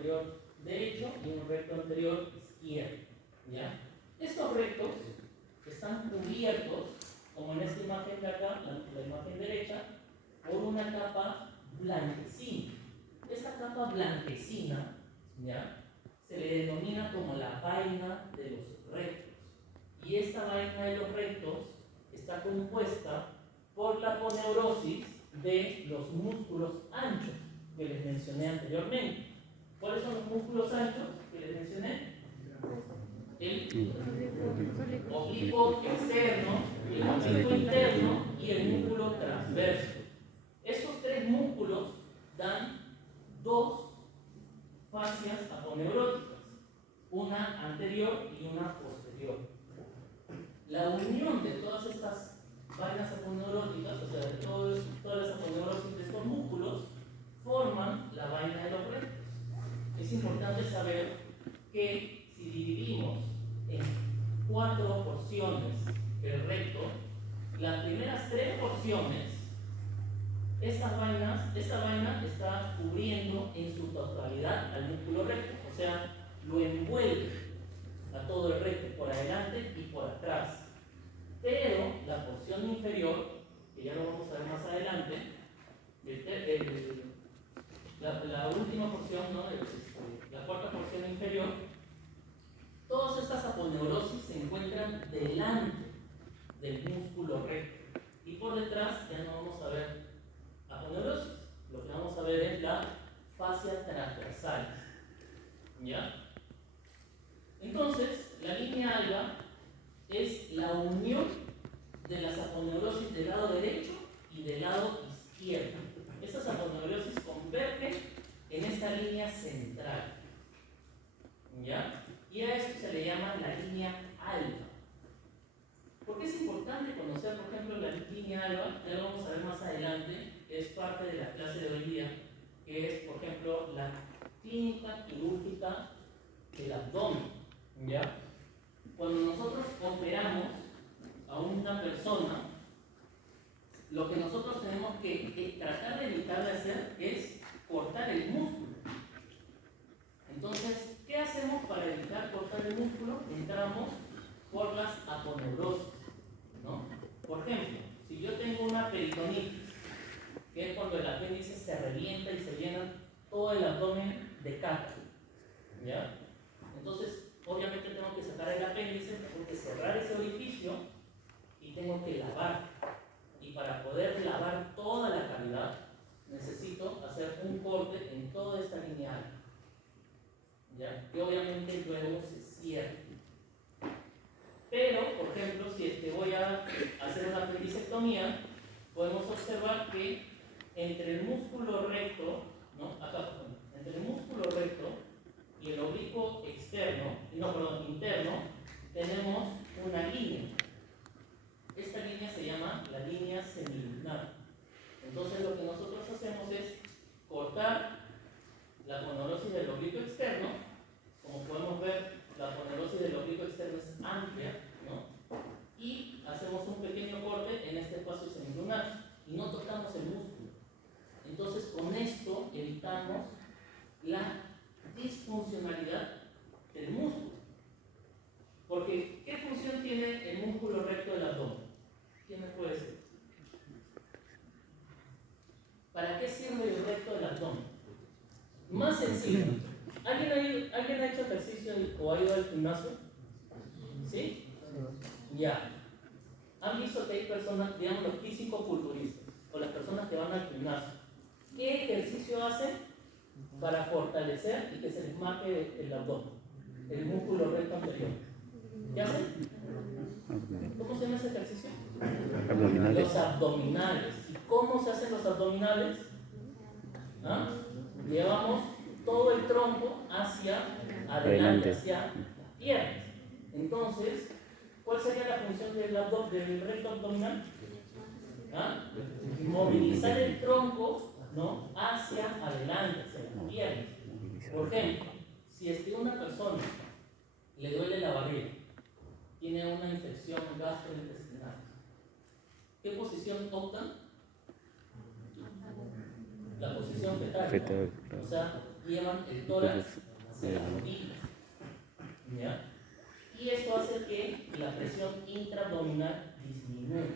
anterior derecho y un recto anterior izquierdo, ¿ya? Estos rectos están cubiertos, como en esta imagen de acá, la imagen derecha, por una capa blanquecina. Esta capa blanquecina, ¿ya?, se le denomina como la vaina de los rectos. Y esta vaina de los rectos está compuesta por la aponeurosis de los músculos anchos que les mencioné anteriormente. ¿Cuáles son los músculos anchos que les mencioné? El oblicuo externo, el oblicuo interno y el músculo transverso. Estos tres músculos dan dos fascias aponeuróticas, una anterior y una posterior. La unión de todas estas vainas aponeuróticas, o sea, de todas las aponeurosis de estos músculos, forman la vaina de los rectos. Es importante saber que si dividimos en 4 porciones el recto, las primeras 3 porciones, esta vaina está cubriendo en su totalidad al músculo recto, o sea, lo envuelve a todo el recto, por adelante y por atrás. Pero la porción inferior, que ya lo vamos a ver más adelante, la última porción, ¿no?, la cuarta porción inferior, todas estas aponeurosis se encuentran delante del músculo recto. Y por detrás ya no vamos a ver aponeurosis. Lo que vamos a ver es la fascia transversal. ¿Ya? Entonces, la línea alba es la unión de las aponeurosis del lado derecho y del lado izquierdo. Estas aponeurosis convergen en esta línea central. ¿Ya? Y a esto se le llama la línea alba. ¿Por qué es importante conocer, por ejemplo, la línea alba? Ya lo vamos a ver más adelante, que es parte de la clase de hoy día, que es, por ejemplo, la clínica quirúrgica del abdomen. ¿Ya? Cuando nosotros operamos a una persona, lo que nosotros tenemos que tratar de evitar de hacer es cortar el músculo. Entonces, ¿qué hacemos para evitar cortar el músculo? Entramos por las aponeurosis, ¿no? Por ejemplo, si yo tengo una peritonitis, que es cuando el apéndice se revienta y se llena todo el abdomen de caca, ¿ya? Entonces, obviamente tengo que sacar el apéndice, tengo que cerrar ese orificio y tengo que lavar. Y para poder lavar toda la cavidad, necesito hacer un corte en toda esta línea alta, ¿ya? Que obviamente luego se cierra. Pero, por ejemplo, si es que voy a hacer una apendicectomía, podemos observar que entre el músculo recto, ¿no?, acá, entre el músculo recto y el oblicuo interno, tenemos una línea. Esta línea se llama la línea semilunar. Entonces, lo que nosotros hacemos es cortar la aponeurosis del oblicuo externo. Como podemos ver, la aponeurosis del oblicuo externo es amplia, ¿no? Y hacemos un pequeño corte en este espacio semilunar y no tocamos el músculo. Entonces, con esto evitamos la disfuncionalidad del músculo. Porque, ¿qué función tiene el músculo recto del abdomen? ¿Quién me puede decir? ¿Para qué sirve el recto del abdomen? Más sencillo. ¿Alguien ha hecho ejercicio o ha ido al gimnasio? ¿Sí? Ya. ¿Han visto que hay personas, digamos, los físico-culturistas o las personas que van al gimnasio? ¿Qué ejercicio hacen para fortalecer y que se les marque el abdomen? El músculo recto anterior. ¿Qué hacen? ¿Cómo se llama ese ejercicio? Abdominales. Los abdominales. ¿Y cómo se hacen los abdominales? ¿Ah? Llevamos todo el tronco hacia adelante, hacia las piernas. Entonces, ¿cuál sería la función del recto abdominal? ¿Ah? Movilizar el tronco, ¿no?, hacia adelante, hacia las piernas. Por ejemplo, si es que a una persona le duele la barriga, tiene una infección gastrointestinal, ¿qué posición optan? La posición fetal. O sea, llevan el tórax hacia las rodillas. ¿Ya? y esto hace que la presión intraabdominal disminuya.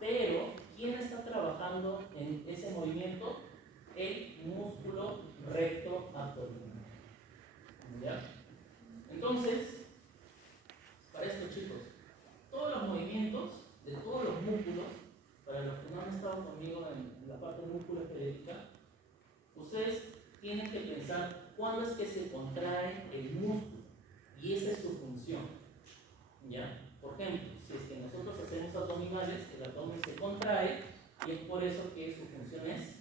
Pero, ¿quién está trabajando en ese movimiento? El músculo recto abdominal. ¿Ya? Entonces, para esto, chicos, todos los movimientos de todos los músculos, para los que no han estado conmigo en la parte músculo-esquelética, ustedes tienen que pensar cuándo es que se contrae el músculo, y esa es su función. ¿Ya? Por ejemplo, si es que nosotros hacemos abdominales, el abdomen se contrae, y es por eso que su función es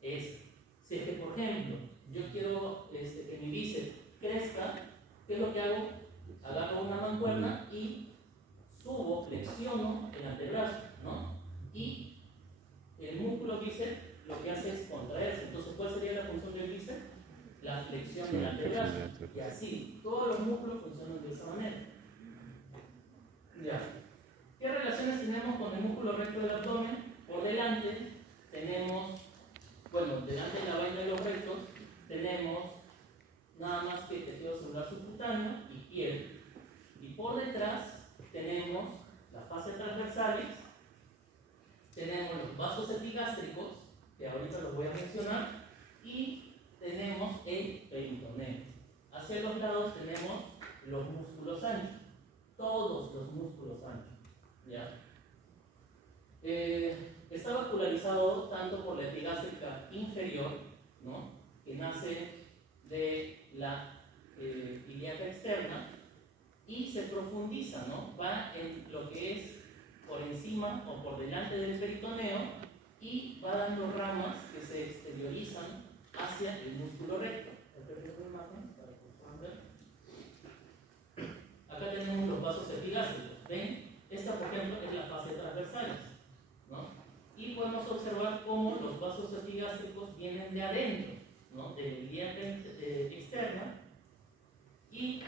esta. Si es que, por ejemplo, yo quiero que mi bíceps crezca, ¿qué es lo que hago? Agarro una mancuerna y subo, flexiono el antebrazo, ¿no? Y el músculo bíceps lo que hace es contraerse. Entonces, ¿cuál sería la función del bíceps? La flexión del antebrazo. Y así, todos los músculos funcionan de esa manera. Ya. ¿Qué relaciones tenemos con el músculo recto del abdomen? Por delante tenemos, bueno, delante de la vaina de los rectos, tenemos nada más que tejido celular subcutáneo y piel. Y por detrás tenemos las fascias transversales, tenemos los vasos epigástricos, que ahorita los voy a mencionar, y tenemos el peritoneo. Hacia los lados tenemos los músculos anchos, todos los músculos anchos. ¿Ya? Está vascularizado tanto por la epigástrica inferior, ¿no?, que nace de la ilíaca externa, y se profundiza, ¿no? Va en lo que es por encima o por delante del peritoneo y va dando ramas que se exteriorizan hacia el músculo recto. Acá tenemos los vasos epigástricos. ¿Ven? Esta, por ejemplo, es la fascia transversalis, ¿no? Y podemos observar cómo los vasos epigástricos vienen de adentro, ¿no?, de la ilíaca externa, y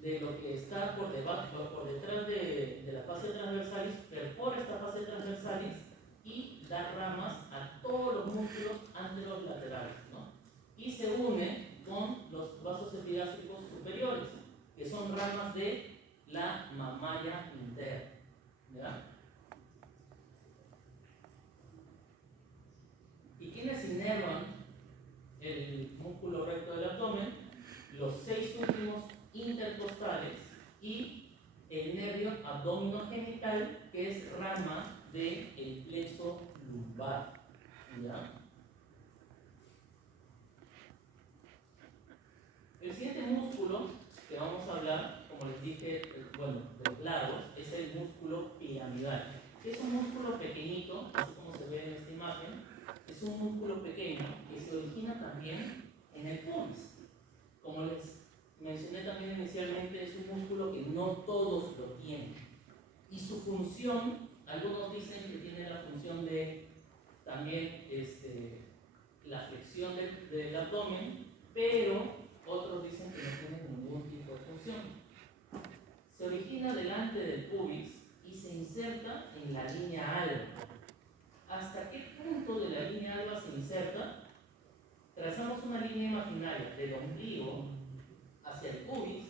de lo que está por debajo, por detrás de la fascia transversalis, perfora esta fascia transversalis y da ramas a todos los músculos anterolaterales, ¿no? Y se une con los vasos epigástricos superiores, que son ramas de la mamalla interna. ¿Ya? ¿Y quiénes inervan el músculo recto del abdomen? Los 6 últimos intercostales y el nervio abdominogenital, que es rama del plexo lumbar. ¿Ya? El siguiente músculo que vamos a hablar, como les dije, bueno, de los lados, es el músculo piramidal. Es un músculo pequeñito, así como se ve en esta imagen. Es un músculo pequeño que se origina también en el pubis. Como les mencioné también inicialmente, es un músculo que no todos lo tienen. Y su función, algunos dicen que tiene la función de también la flexión del abdomen, pero otros dicen que no tiene ningún tipo de función. Se origina delante del pubis y se inserta en la línea alba. ¿Hasta qué punto de la línea alba se inserta? Trazamos una línea imaginaria del ombligo hacia el pubis,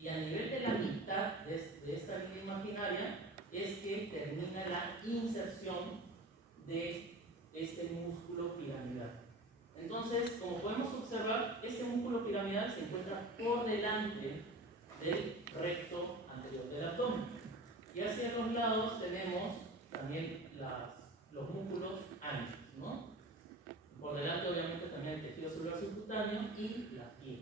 y a nivel de la mitad de esta línea imaginaria es que termina la inserción de este músculo piramidal. Entonces, como podemos observar, este músculo piramidal se encuentra por delante del recto anterior del abdomen. Y hacia los lados tenemos también los músculos anchos, ¿no? Por delante, obviamente, también el tejido celular subcutáneo y la piel.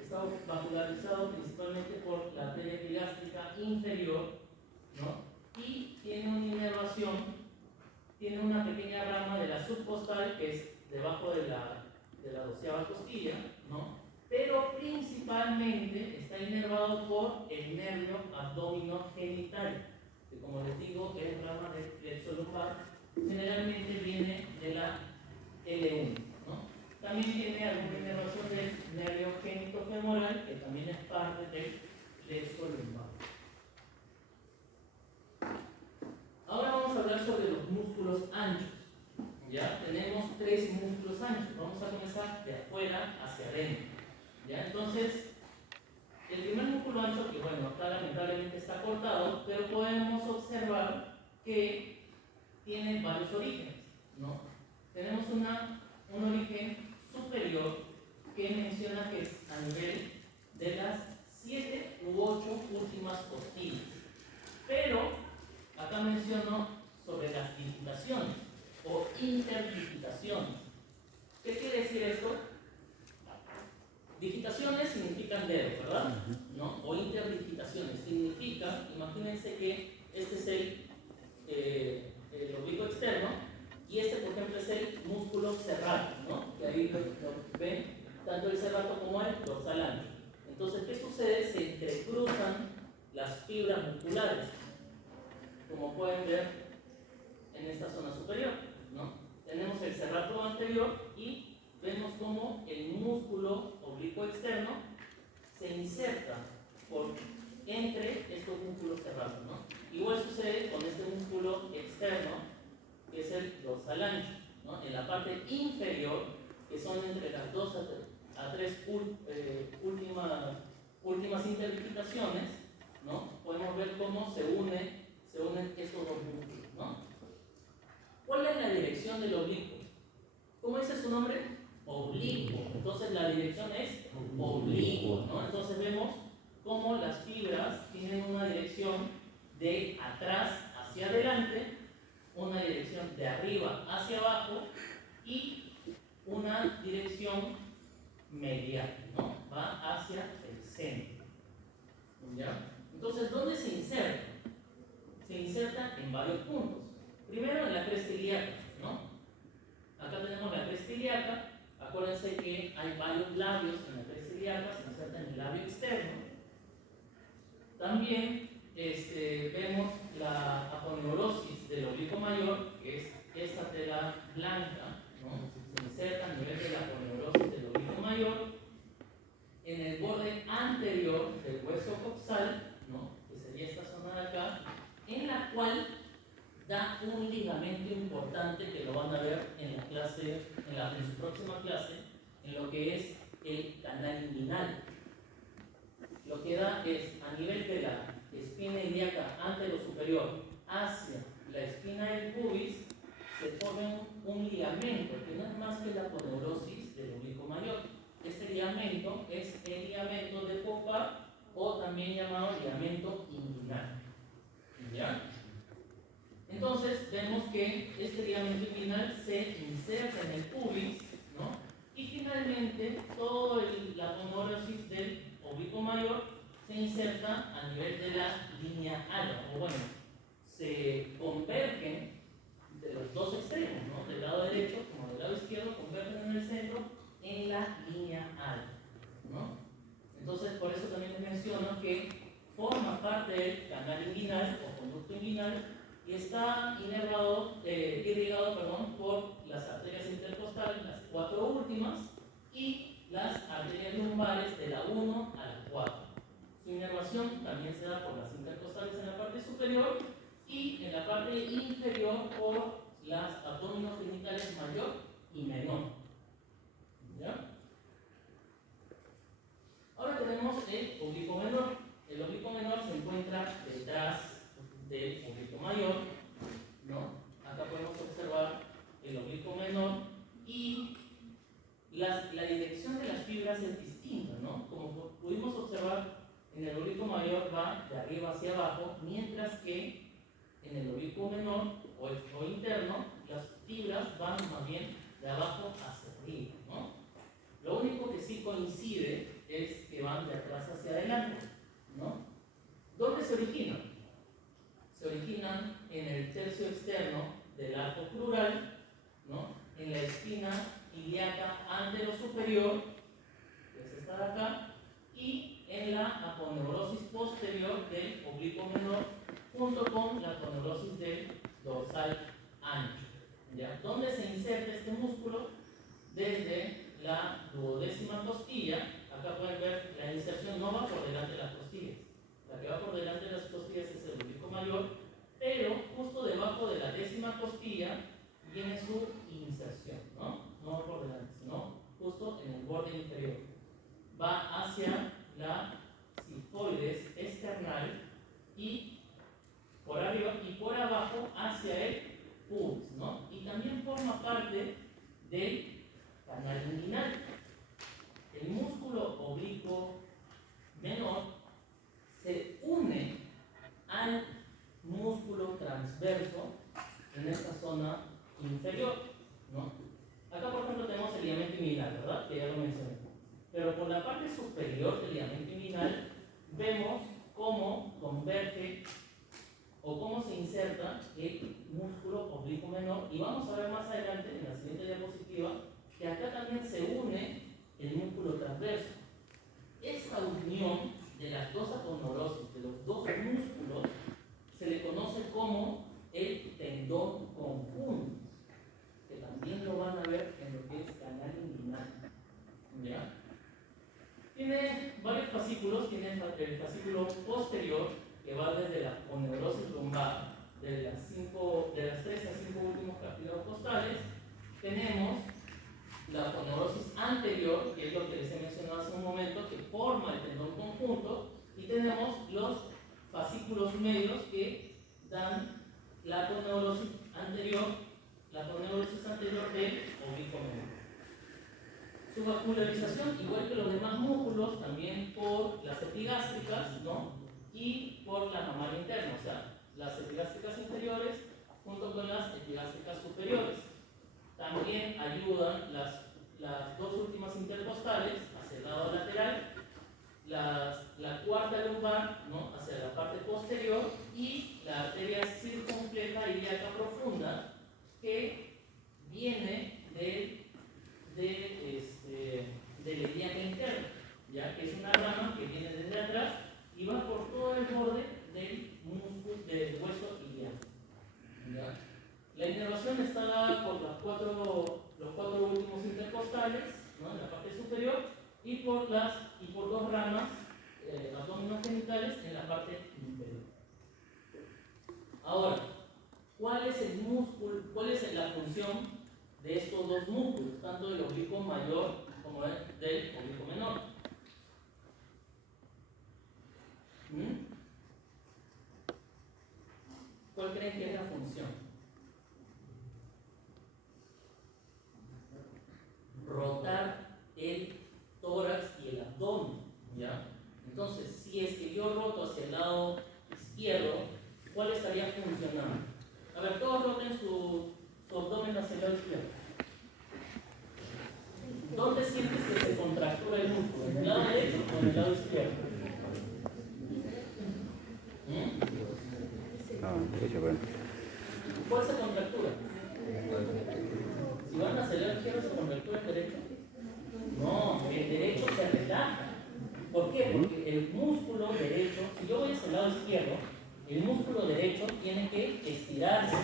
Está vascularizado principalmente por la arteria epigástrica inferior, ¿no? Y tiene una inervación, tiene una pequeña rama de la subcostal, que es debajo de la 12ª costilla, ¿no? Pero principalmente está inervado por el nervio abdominogenital, que, como les digo, es rama del plexo lumbar, generalmente viene de la L1, ¿no? También tiene alguna inervación del nervio genitofemoral, que también es parte del plexo lumbar. Ahora vamos a hablar sobre los músculos anchos. Ya tenemos 3 músculos anchos. Vamos a comenzar de afuera hacia adentro. ¿Ya? Entonces, el primer músculo ancho, que bueno, lado, pero podemos observar que tiene varios orígenes, ¿no? Tenemos un origen superior que menciona que es a nivel de las 7 u 8 últimas costillas. Pero acá menciono sobre las digitaciones o interdigitaciones. ¿Qué quiere decir esto? Digitaciones significan dedos, ¿verdad? ¿No? O interdigitaciones significa, imagínense que este es el oblicuo externo y este, por ejemplo, es el músculo serrato, ¿no? Que ahí lo ven tanto el serrato como el dorsal ancho. Entonces, ¿qué sucede? Se entrecruzan las fibras musculares, como pueden ver en esta zona superior, ¿no? Tenemos el serrato anterior y vemos cómo el músculo oblicuo externo se inserta entre estos músculos serratos, ¿no? Igual sucede con este músculo externo, que es el dorsal ancho, ¿no? En la parte inferior, que son entre las 2 a 3 últimas interdigitaciones, ¿no? Podemos ver cómo se unen estos dos músculos, ¿no? ¿Cuál es la dirección del oblicuo? ¿Cómo dice su nombre? Oblicuo. Entonces la dirección es oblicuo, ¿no? Entonces vemos cómo las fibras tienen una dirección de atrás hacia adelante, una dirección de arriba hacia abajo y una dirección medial, ¿no? Va hacia el centro. ¿Ya? Entonces, ¿dónde se inserta? Se inserta en varios puntos. Primero en la cresta ilíaca, ¿no? Acá tenemos la cresta ilíaca. Acuérdense que hay varios labios en la cresta ilíaca, se inserta en el labio externo. También vemos la aponeurosis del oblicuo mayor, que es esta tela blanca, ¿no? Se inserta a nivel de la aponeurosis del oblicuo mayor en el borde anterior del hueso coxal, ¿no? Que sería esta zona de acá, en la cual da un ligamento importante que lo van a ver en la clase, en su próxima clase, en lo que es el canal inguinal. Lo que da es a nivel de la espina ilíaca antero-superior hacia la espina del pubis, se forma un ligamento que no es más que la aponeurosis del oblicuo mayor. Este ligamento es el ligamento de Popa o también llamado ligamento inguinal. ¿Ya? Entonces vemos que este ligamento inguinal se inserta en el pubis, ¿no? Y finalmente toda la aponeurosis del oblicuo mayor se inserta a nivel de la línea ala, o bueno, se convergen de los dos extremos, ¿no? Del lado derecho como del lado izquierdo, convergen en el centro en la línea ala, ¿no? Entonces, por eso también les menciono que forma parte del canal inguinal o conducto inguinal y está irrigado por las arterias intercostales, las 4 últimas, y las arterias lumbares de la 1 a la 4. Su inervación también se da por las intercostales en la parte superior y en la parte inferior por las abdominogenitales mayor y menor. ¿Ya? Ahora tenemos el oblicuo menor. El oblicuo menor se encuentra detrás del oblicuo mayor, ¿no? Acá podemos observar el oblicuo menor y la dirección de las fibras es distinta, ¿no? Como pudimos observar, en el oblicuo mayor va de arriba hacia abajo, mientras que en el oblicuo menor o interno, las fibras van más bien de abajo hacia arriba, ¿no? Lo único que sí coincide es que van de atrás hacia adelante, ¿no? ¿Dónde se originan? Se originan en el tercio externo del arco crural, ¿no? En la espina ilíaca antero-superior, que es esta de acá, y en la aponeurosis posterior del oblicuo menor, junto con la aponeurosis del dorsal ancho. ¿Ya? ¿Dónde se inserta este músculo? Desde la duodécima costilla. Acá pueden ver, la inserción no va por delante de las costillas. La que va por delante de las costillas es el oblicuo mayor, pero justo debajo de la 10ª costilla viene su inserción, ¿no? No va por delante, sino justo en el borde inferior. Va hacia la sifoides external y abajo hacia el pubis, ¿no? Y también forma parte del canal inguinal. El músculo oblicuo menor se une al músculo transverso en esta zona inferior, ¿no? Acá, por ejemplo, tenemos el ligamento inguinal, ¿verdad? Que ya lo mencioné. Pero por la parte superior del ligamento inguinal vemos cómo converge o cómo se inserta el músculo oblicuo menor, y vamos a ver más adelante en la siguiente diapositiva que acá también se une el músculo transverso. Esta unión de las dos aponeurosis, de los dos músculos, se le conoce como el tendón conjunto, que también lo van a ver en lo que es canal inguinal. ¿Ya? Tiene varios fascículos. Tiene el fascículo posterior, que va desde la aponeurosis lumbar, de las 3 a 5 últimos cartílagos costales. Tenemos la aponeurosis anterior, que es lo que les he mencionado hace un momento, que forma el tendón conjunto, y tenemos los fascículos medios que dan la aponeurosis anterior del oblicuo menor. Su vascularización, igual que los demás músculos, también por las epigástricas, ¿no? Y por la mamaria interna, o sea, las epigástricas inferiores junto con las epigástricas superiores. También ayudan las dos últimas intercostales hacia el lado lateral, la cuarta lumbar, ¿no? Hacia la parte posterior, y la arteria circunfleja ilíaca profunda, que viene de la ilíaca interna, ya que es una rama que viene desde atrás y va por todo el borde del músculo del hueso ilíaco. ¿Ya? La inervación está dada por los cuatro últimos intercostales, ¿no? En la parte superior, y por dos ramas abdominogenitales en la parte inferior. Ahora, ¿cuál es la función de estos dos músculos, tanto del oblicuo mayor como del oblicuo menor? ¿Cuál creen que es la función? Rotar el tórax y el abdomen, ¿ya? Entonces, si es que yo roto hacia el lado izquierdo, ¿cuál estaría funcionando? A ver, todos roten su abdomen hacia el lado izquierdo. ¿Dónde sientes que se contractura el músculo? ¿En el lado derecho o en el lado izquierdo? No, derecho, bueno. ¿Cuál se contractura? Si van hacia el lado izquierdo, ¿se contractura el derecho? No, el derecho se relaja. ¿Por qué? Porque el músculo derecho, si yo voy hacia el lado izquierdo, el músculo derecho tiene que estirarse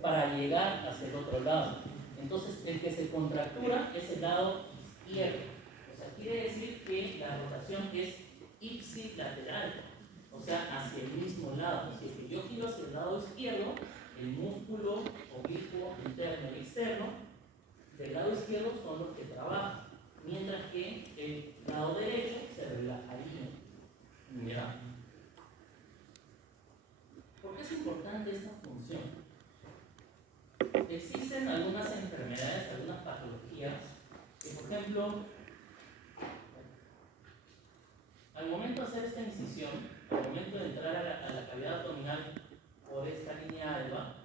para llegar hacia el otro lado. Entonces, el que se contractura es el lado izquierdo. O sea, quiere decir que la rotación es ipsilateral, o sea, hacia el mismo lado. Si es que yo giro hacia el lado izquierdo, el músculo oblicuo interno y externo del lado izquierdo son los que trabajan, mientras que el lado derecho se relajaría. Mira. ¿Por qué es importante esta función? Existen algunas enfermedades, algunas patologías que, por ejemplo, al momento de hacer esta incisión, al momento de entrar a la cavidad abdominal por esta línea alba,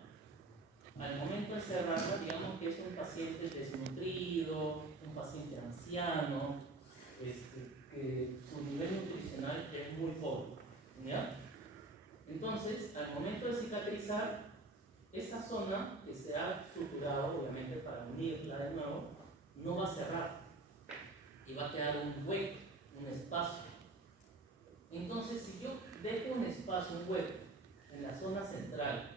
al momento de cerrarla, digamos que es un paciente desnutrido, un paciente anciano, que su nivel nutricional es muy pobre, ¿ya? Entonces, al momento de cicatrizar, esta zona que se ha suturado, obviamente para unirla de nuevo, no va a cerrar y va a quedar un hueco, un espacio. Entonces, si yo dejo un espacio, un hueco, en la zona central,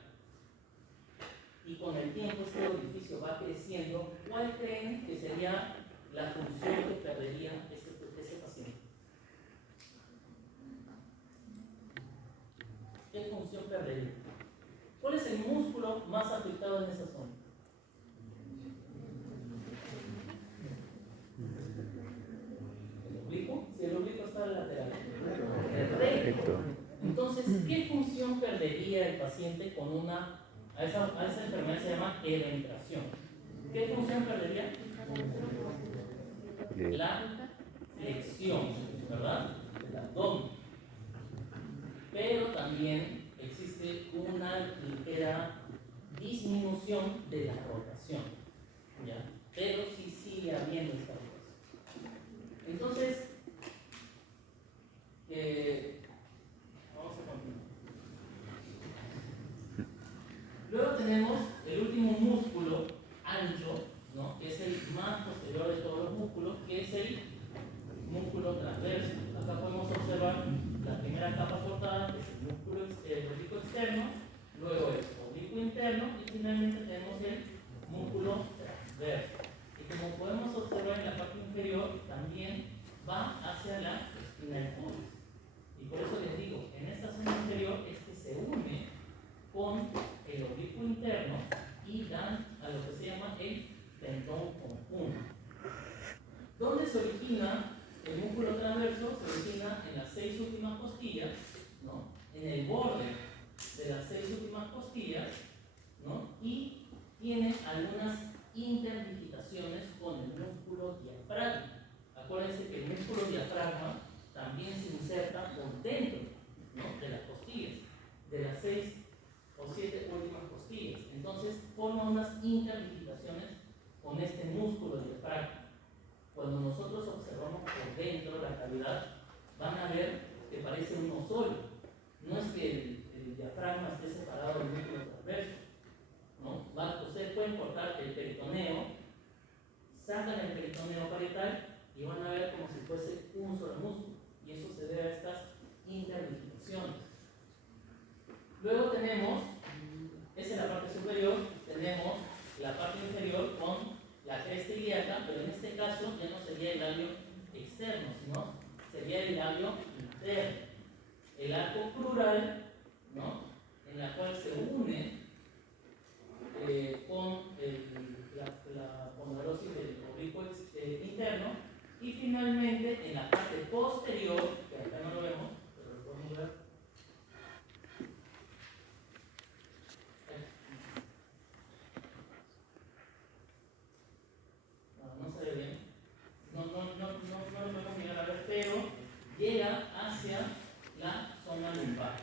y con el tiempo este orificio va creciendo, ¿cuál creen que sería la función que perdería ese paciente? ¿Qué función perdería? ¿Cuál es el músculo más afectado en esa zona? ¿El oblicuo? Si el oblicuo está al lateral. El recto. Entonces, ¿qué función perdería veía el paciente con a esa enfermedad se llama eventración. ¿Qué función perdería? La flexión, ¿verdad? Del abdomen. Pero también existe una ligera disminución de la rotación, ¿ya? Pero sí sigue habiendo esta rotación. Entonces, vamos a continuar. Luego tenemos el último músculo ancho, ¿no? Que es el más posterior de todos los músculos, que es el músculo transverso. Acá podemos observar la primera capa cortada, que es el músculo oblicuo externo, luego el oblicuo interno y finalmente tenemos el músculo transverso. Y como podemos observar en la parte inferior, también va hacia la espinal pubis. Y por eso les digo, en esta zona inferior es que se une con el oblicuo interno y dan a lo que se llama el tendón conjunto. ¿Dónde se origina el músculo transverso? Se origina en las 6 últimas costillas, ¿no? En el borde de las 6 últimas costillas, ¿no? Y tiene algunas interdigitaciones con el músculo diafragma. Acuérdense que el músculo diafragma también se inserta por dentro, ¿no? De las costillas, de las 6 o 7 últimas costillas. Entonces forma unas interdigitaciones con este músculo diafragma. Cuando nosotros observamos por dentro la cavidad, van a ver que parece uno solo. No es que el diafragma esté separado del músculo transverso, ¿no? Ustedes pueden cortar el peritoneo, sacan el peritoneo parietal y van a ver como si fuese un solo músculo. Y eso se debe a estas interdigitaciones. Luego tenemos, esa es la parte superior, tenemos la parte inferior con la cresta ilíaca, pero en este caso ya no sería el labio externo, sino sería el labio interno. El arco crural, ¿no? En la cual se une con la ponderosis del oblicuo interno, y finalmente en la parte posterior, que acá no lo vemos, pero lo podemos ver. No se ve bien. No lo podemos llegar a ver, pero llega hacia la zona lumbar,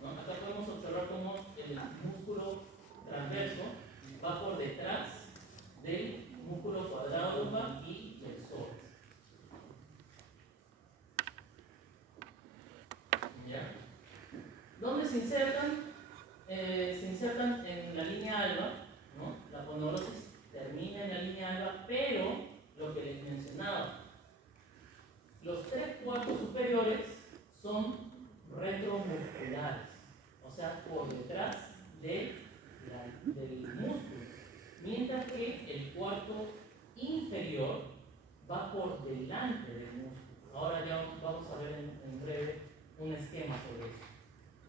¿no? Acá podemos observar cómo el músculo transverso va por detrás del músculo cuadrado lumbar y del psoas. ¿Ya? ¿Dónde se insertan? Se insertan en la línea alba, ¿no? La poneurosis termina en la línea alba, pero lo que les mencionaba, los 3/4 superiores son retromusculares, o sea, por detrás del músculo, mientras que el cuarto inferior va por delante del músculo. Ahora ya vamos a ver en breve un esquema sobre eso.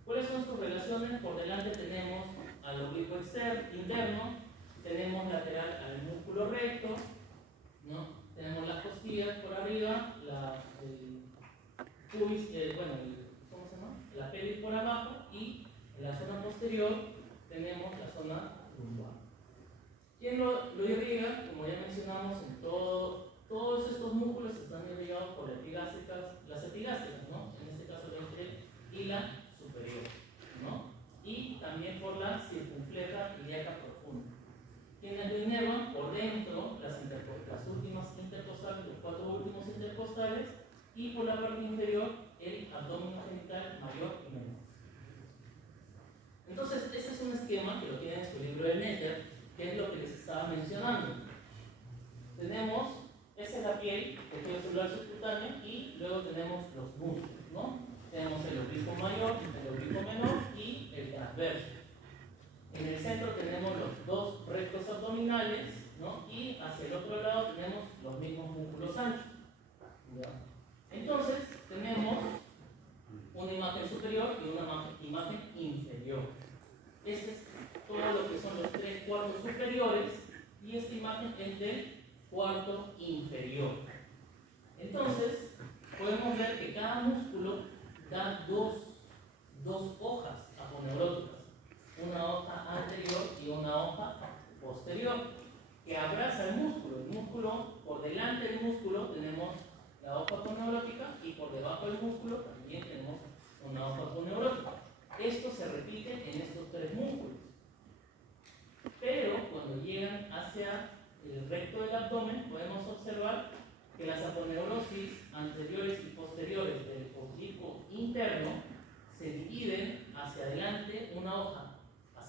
¿Cuáles son sus relaciones? Por delante tenemos al oblicuo interno, tenemos lateral al músculo recto, ¿no? Tenemos las costillas por arriba, el pubis, ¿cómo se llama? La pelvis por abajo, y en la zona posterior tenemos la zona lumbar. ¿Quién lo irriga? Como ya mencionamos, en todos estos músculos están irrigados por las epigastras, ¿no? En este caso la inferior y la superior, ¿no? Y también por la circunfleja ilíaca profunda. Quienes lo inervan por dentro, las últimas intercostales, los 4 últimos intercostales, y por la parte inferior, el abdomen genital mayor y menor. Entonces, este es un esquema que lo tiene en su libro de Netter, que es lo que les estaba mencionando. Tenemos, esa es la piel, tejido celular subcutáneo, y luego tenemos los músculos, ¿no? Tenemos el oblicuo mayor, el oblicuo menor y el transverso. En el centro tenemos los 2 rectos abdominales, ¿no? Y hacia el otro lado tenemos los mismos músculos anchos, ¿ya? Entonces tenemos una imagen superior y una imagen inferior. Este es todo lo que son los 3/4 superiores, y esta imagen es del cuarto inferior. Entonces podemos ver que cada músculo da dos hojas aponeuróticas.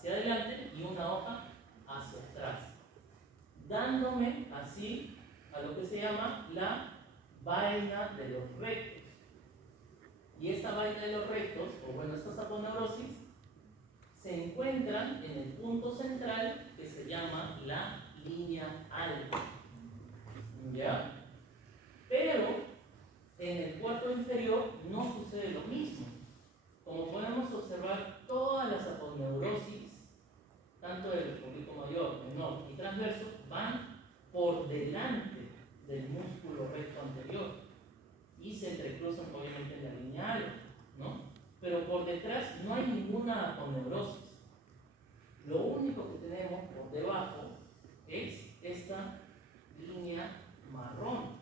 hacia adelante y una hoja hacia atrás, dándome así a lo que se llama la vaina de los rectos. Y esta vaina de los rectos, o bueno, estas aponeurosis, se encuentran en el punto central que se llama la línea alta. ¿Ya? Pero en el cuarto inferior no sucede lo mismo. Como podemos observar, todas las aponeurosis, tanto del público mayor, menor y transverso, van por delante del músculo recto anterior y se entrecruzan obviamente en la línea alta, ¿no? Pero por detrás no hay ninguna aponeurosis. Lo único que tenemos por debajo es esta línea marrón,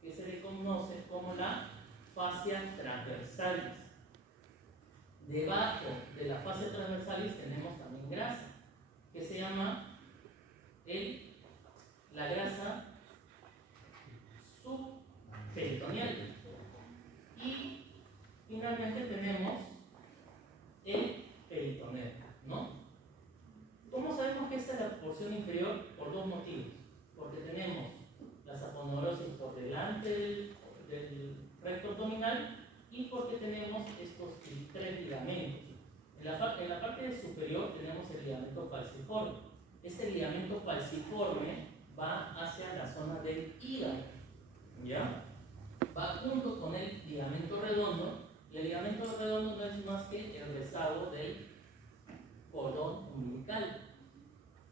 que se le conoce como la fascia transversalis. Debajo de la fascia transversalis tenemos también grasa, que se llama la grasa subperitoneal. Y finalmente tenemos el peritoneo, ¿no? ¿Cómo sabemos que esta es la porción inferior? Por dos motivos. Porque tenemos las aponeurosis por delante del recto abdominal y porque tenemos estos tres ligamentos. En la parte superior tenemos el ligamento falciforme. Este ligamento falciforme va hacia la zona del hígado, ¿ya? Va junto con el ligamento redondo, y el ligamento redondo no es más que el rezago del cordón umbilical.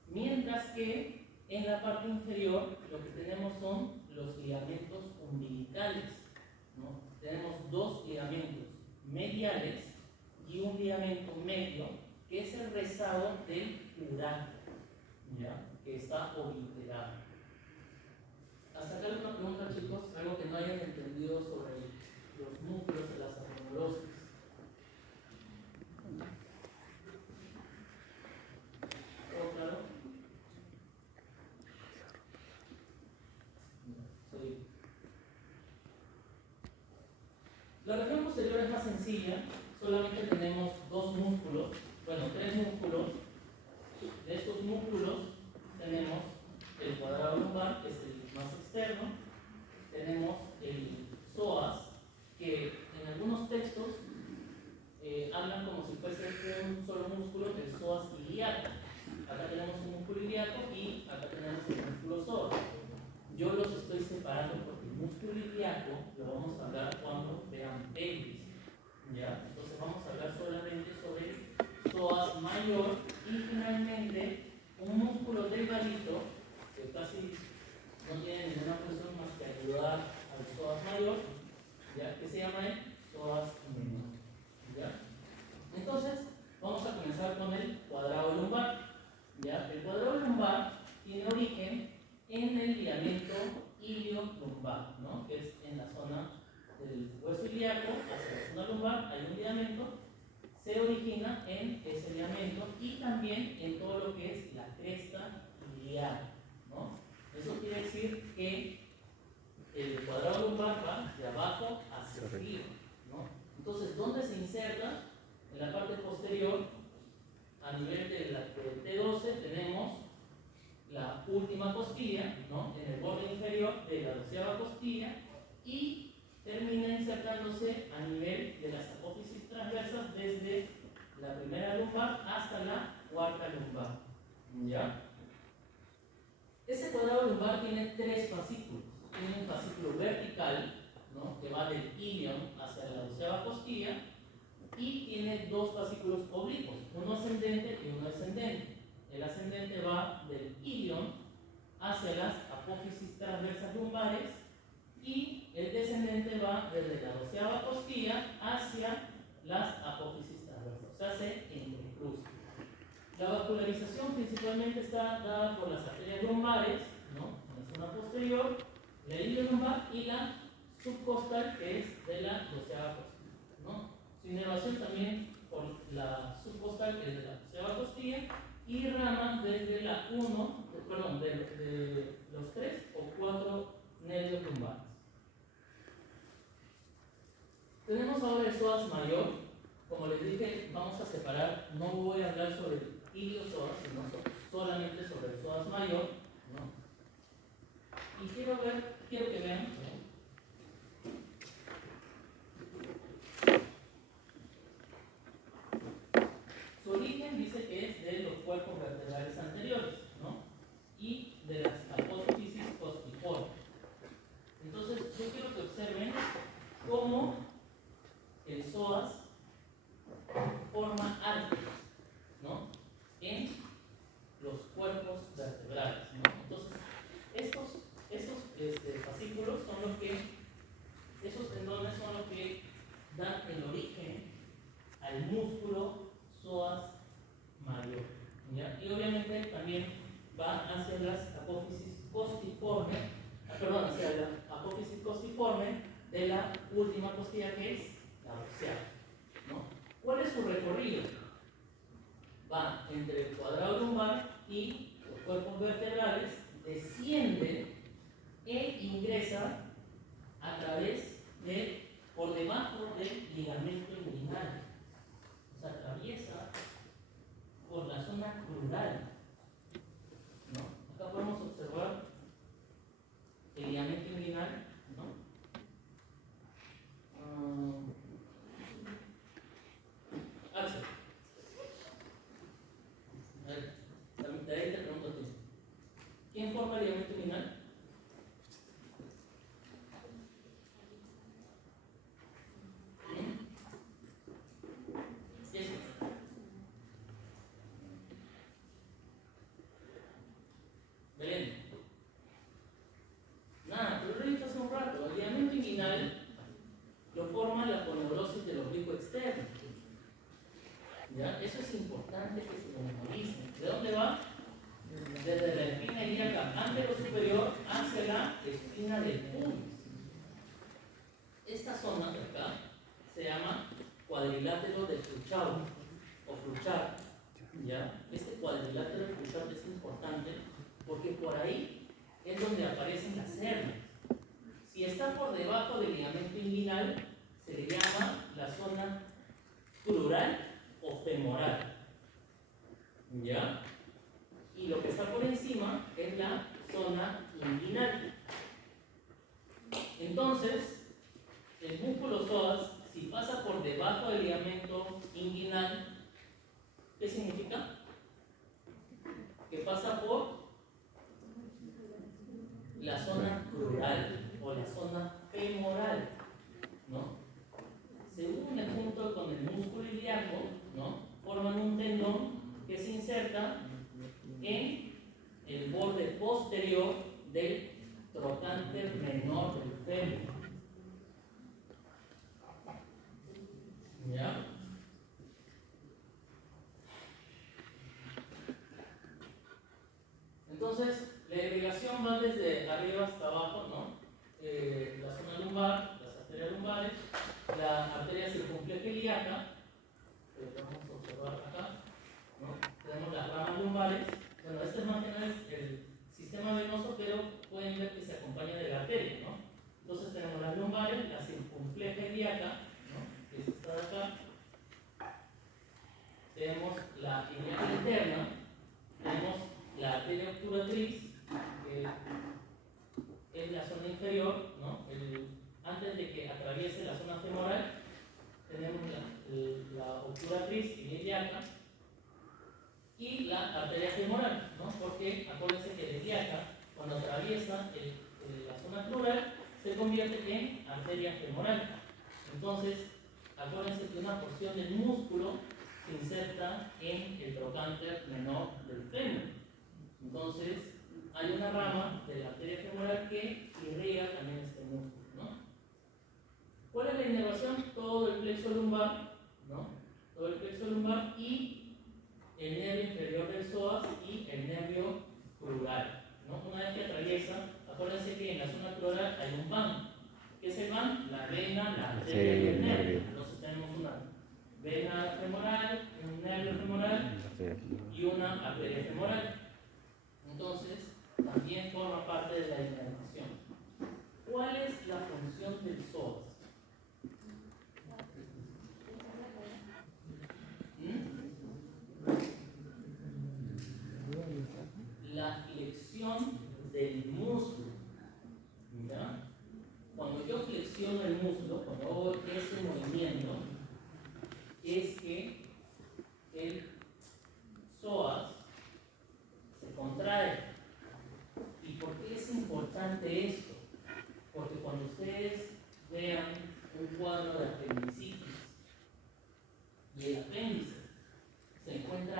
Mientras que en la parte inferior lo que tenemos son los ligamentos umbilicales, ¿no? Tenemos dos ligamentos mediales y un ligamento medio que es el rezago del uráculo, ¿ya? Que está obliterado. Hasta acá una pregunta, chicos, algo que no hayan entendido sobre los núcleos de las aponeurosis. ¿Todo claro? Sí. La región posterior es más sencilla, solamente tenemos dos músculos, bueno, tres músculos. De estos músculos tenemos el cuadrado lumbar, que es el más externo, tenemos el psoas, que en algunos textos hablan como si fuese un solo músculo, el psoas ilíaco. Acá tenemos un músculo ilíaco y acá tenemos el músculo psoas. Yo los estoy separando porque el músculo ilíaco lo vamos a hablar cuando vean pelvis, ¿ya? Entonces vamos a hablar solamente sobre el psoas mayor y finalmente un músculo delgadito que casi no tiene ninguna función más que ayudar al psoas mayor, ¿ya? Que se llama el psoas menor, ¿ya? Entonces vamos a comenzar con el cuadrado lumbar, ¿ya? El cuadrado lumbar tiene origen en el ligamento ilio-lumbar, ¿no? Que es en la zona del hueso ilíaco hacia la zona lumbar, hay un ligamento, se origina en ese ligamento y también en todo lo que es la cresta iliaca, ¿no? Eso quiere decir que el cuadrado lumbar va de abajo hacia arriba, ¿no? Entonces, ¿dónde se inserta? En la parte posterior, a nivel del T12, tenemos la última costilla, ¿no? En el borde inferior de la 12ª costilla y termina insertándose a nivel de las apófisis transversas desde la primera lumbar hasta la cuarta lumbar, ¿ya? Ese cuadrado lumbar tiene tres fascículos. Tiene un fascículo vertical, ¿no? Que va del ilion hacia la 12ª costilla y tiene dos fascículos oblicuos, uno ascendente y uno descendente. El ascendente va del ilion hacia las apófisis transversas lumbares y el descendente va desde la 12ª costilla hacia las apófisis transversas, o sea, se entrecruza. La vascularización principalmente está dada por las arterias lumbares, ¿no? En la zona posterior, la iliolumbar y la subcostal, que es de la 12ª costilla, ¿no? Su inervación también por la subcostal, que es de la 12ª costilla, y rama desde la 1, perdón, de los 3 o 4 nervios lumbares. Tenemos ahora el psoas mayor. Como les dije, vamos a separar, no voy voy a hablar sobre el iliosoas, sino solamente sobre el psoas mayor, ¿no? Y quiero que vean, ¿no? Su origen dice que es de los cuerpos vertebrales anteriores, ¿no? Y de las apófisis costiformes. Entonces, yo quiero que observen cómo el psoas forma arcos, ¿no? En los cuerpos vertebrales, ¿no? Entonces, esos fascículos son los que, esos tendones son los que dan el origen al músculo psoas mayor, ¿ya? Y obviamente también va hacia las apófisis costiformes, hacia la apófisis costiforme de la última costilla, que es la dorsal, ¿no? ¿Cuál es su recorrido? Va entre el cuadrado lumbar y los cuerpos vertebrales, desciende e ingresa a través de, por debajo del ligamento inguinal. O sea, atraviesa por la zona crural, ¿no? Acá podemos observar el ligamento inguinal, ¿no? Axel, a ver, de ahí te pregunto a ti. ¿Quién forma el ligamento inguinal? Belén. Nada, pero lo he dicho hace un rato. El ligamento inguinal lo forma la poneurosis del oblicuo externo. ¿Ya? Eso es importante que se lo memoricen. ¿De dónde va? Desde la espina ilíaca antero-superior hacia la espina del pubis. Esta zona de acá se llama cuadrilátero de Fluchau o Fluchar. ¿Ya? Este cuadrilátero de Fluchar es importante porque por ahí es donde aparecen las hernias. Si está por debajo del ligamento inguinal, se le llama la zona crural o femoral. ¿Ya? Y lo que está por encima es la zona inguinal. Entonces, el músculo psoas, si pasa por debajo del ligamento inguinal, ¿qué significa? Que pasa por la zona crural o la zona femoral, ¿no? Se une junto con el músculo ilíaco, ¿no? Forman un tendón que se inserta en el borde posterior del trocánter menor del fémur. ¿Ya? Entonces, la irrigación va desde arriba hasta abajo, ¿no? La zona lumbar, las arterias lumbares, la arteria circunfleja ilíaca, vamos a observar acá, ¿no? Tenemos las ramas lumbares. Bueno, este es más que nada el sistema venoso, pero pueden ver que se acompaña de la arteria, ¿no? Entonces tenemos las lumbares, la circunfleja ilíaca, ¿no? Que es esta de acá. Tenemos la ilíaca interna, tenemos la arteria obturatriz, que es la zona inferior, ¿no? Antes de que atraviese la zona femoral, tenemos la obturatriz ilíaca y la arteria femoral, ¿no? Porque acuérdense que la ilíaca, cuando atraviesa la zona crural, se convierte en arteria femoral. Entonces, acuérdense que una porción del músculo se inserta en el trocánter menor del fémur. Entonces, hay una rama de la arteria femoral que irriga también este músculo, ¿no? ¿Cuál es la inervación? Todo el plexo lumbar, ¿no? Todo el plexo lumbar y el nervio inferior del psoas y el nervio crural, ¿no? Una vez que atraviesa, acuérdense que en la zona crural hay un van. ¿Qué es el van? La vena, la arteria y el nervio. Entonces tenemos una vena femoral, un nervio femoral y una arteria femoral. Entonces, también forma parte de la inervación. ¿Cuál es la función del psoas?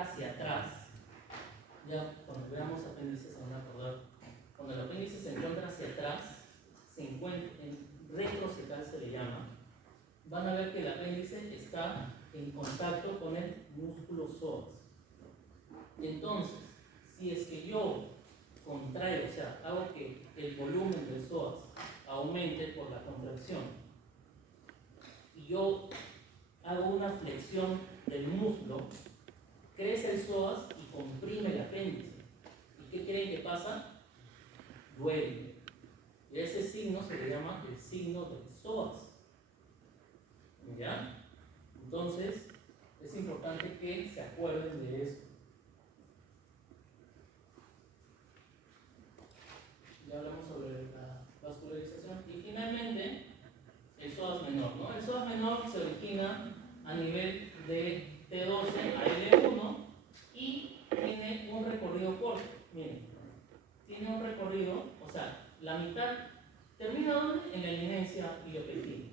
hacia atrás, ya cuando veamos apéndices se van a acordar, cuando el apéndice se encuentra hacia atrás, se encuentra en retrocecal se le llama, van a ver que el apéndice está en contacto con el músculo psoas. Entonces, si es que yo contraigo, o sea, hago que el volumen del psoas aumente por la contracción, y yo hago una flexión del músculo, crece el psoas y comprime el apéndice. ¿Y qué creen que pasa? Duele. Y ese signo se le llama el signo del psoas. ¿Ya? Entonces, es importante que se acuerden de esto. Ya hablamos sobre la vascularización. Y finalmente, el psoas menor, ¿no? El psoas menor se origina a nivel de T12 a L1 y tiene un recorrido corto. Miren, tiene un recorrido, o sea, la mitad termina ¿dónde? En la eminencia iliopetina.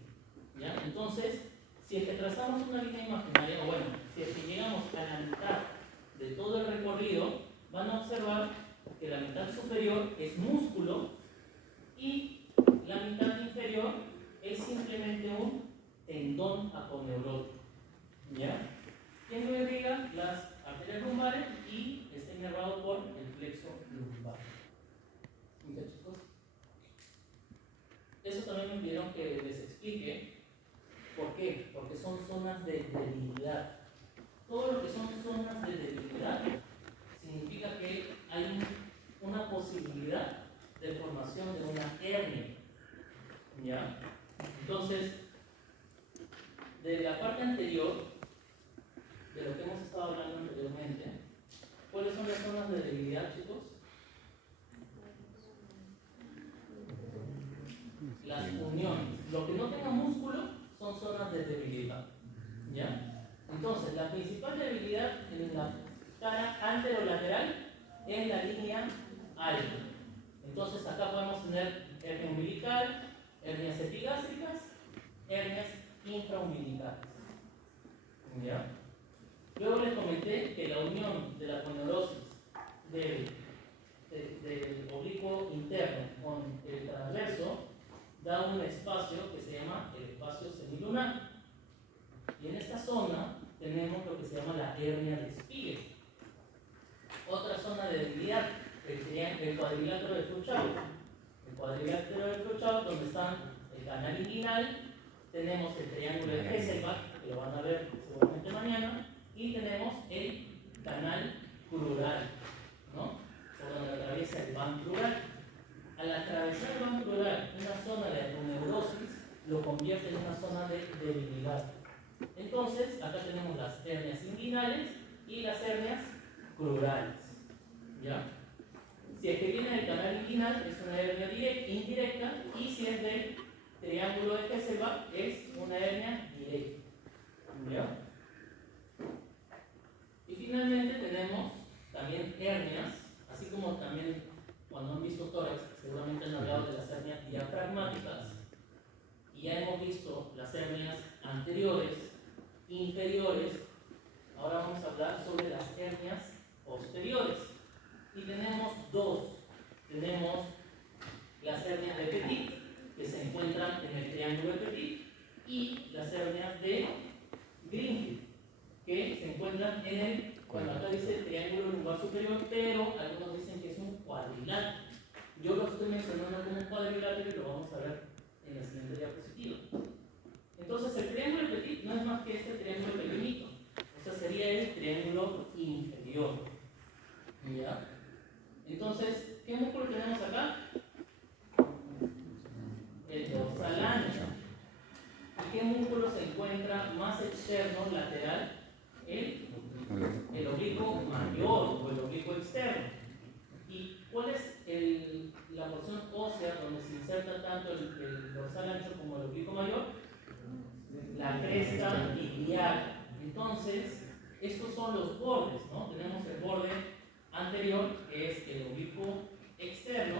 ¿Ya? Entonces, si es que trazamos una línea imaginaria, o bueno, si es que llegamos a la mitad de todo el recorrido, van a observar que la mitad superior es músculo y la mitad inferior es simplemente un tendón aponeurótico. ¿Ya? ¿Quién lo irriga? Las arterias lumbares y está inervado por el plexo lumbar. ¿Ya, chicos? Eso también me pidieron que les explique. ¿Por qué? Porque son zonas de debilidad. Todo lo que son zonas de debilidad significa que hay una posibilidad de formación de una hernia. ¿Ya? Entonces, de la parte anterior, de lo que hemos estado hablando anteriormente, ¿cuáles son las zonas de debilidad, chicos? Las uniones. Lo que no tenga músculo son zonas de debilidad. ¿Ya? Entonces, la principal debilidad en la cara anterolateral es la línea alta. Entonces, acá podemos tener hernia umbilical, hernias epigástricas, hernias infraumbilicales. ¿Ya? Luego les comenté que la unión de la aponeurosis del oblicuo interno con el transverso da un espacio que se llama el espacio semilunar. Y en esta zona tenemos lo que se llama la hernia de Spiegel. Otra zona de debilidad, el cuadrilátero de Frochau. El cuadrilátero de Frochau, donde están el canal inguinal, tenemos el triángulo de Hesselbach, que lo van a ver seguramente mañana, y tenemos el canal crural, ¿no? Por donde atraviesa el van crural. Al atravesar el van crural una zona de aponeurosis, lo convierte en una zona de debilidad. Entonces, acá tenemos las hernias inguinales y las hernias crurales. ¿Ya? Si es que viene del canal inguinal, es una hernia indirecta, y si es del triángulo de Hesselbach, es una hernia directa. ¿Ya? Y finalmente tenemos también hernias, así como también cuando han visto tórax, seguramente han hablado de las hernias diafragmáticas, y ya hemos visto las hernias anteriores, inferiores. Ahora vamos a hablar sobre las hernias posteriores. Y tenemos dos. Tenemos las hernias de Petit, que se encuentran en el triángulo de Petit, y las hernias de Greenfield, que se encuentran en el, bueno, acá dice triángulo lumbar superior, pero algunos dicen que es un cuadrilátero. Yo lo estoy mencionando como un cuadrilátero y lo vamos a ver en la siguiente diapositiva. Entonces, el triángulo de Petit no es más que este triángulo pequeñito, o sea, sería el triángulo inferior. ¿Ya? Entonces, ¿qué músculo tenemos acá? El dorsal ancho. ¿Y qué músculo se encuentra más externo, lateral? El oblicuo mayor o el oblicuo externo. ¿Y cuál es la porción ósea donde se inserta tanto el dorsal ancho como el oblicuo mayor? La cresta iliaca. Entonces, estos son los bordes, ¿no? Tenemos el borde anterior, que es el oblicuo externo,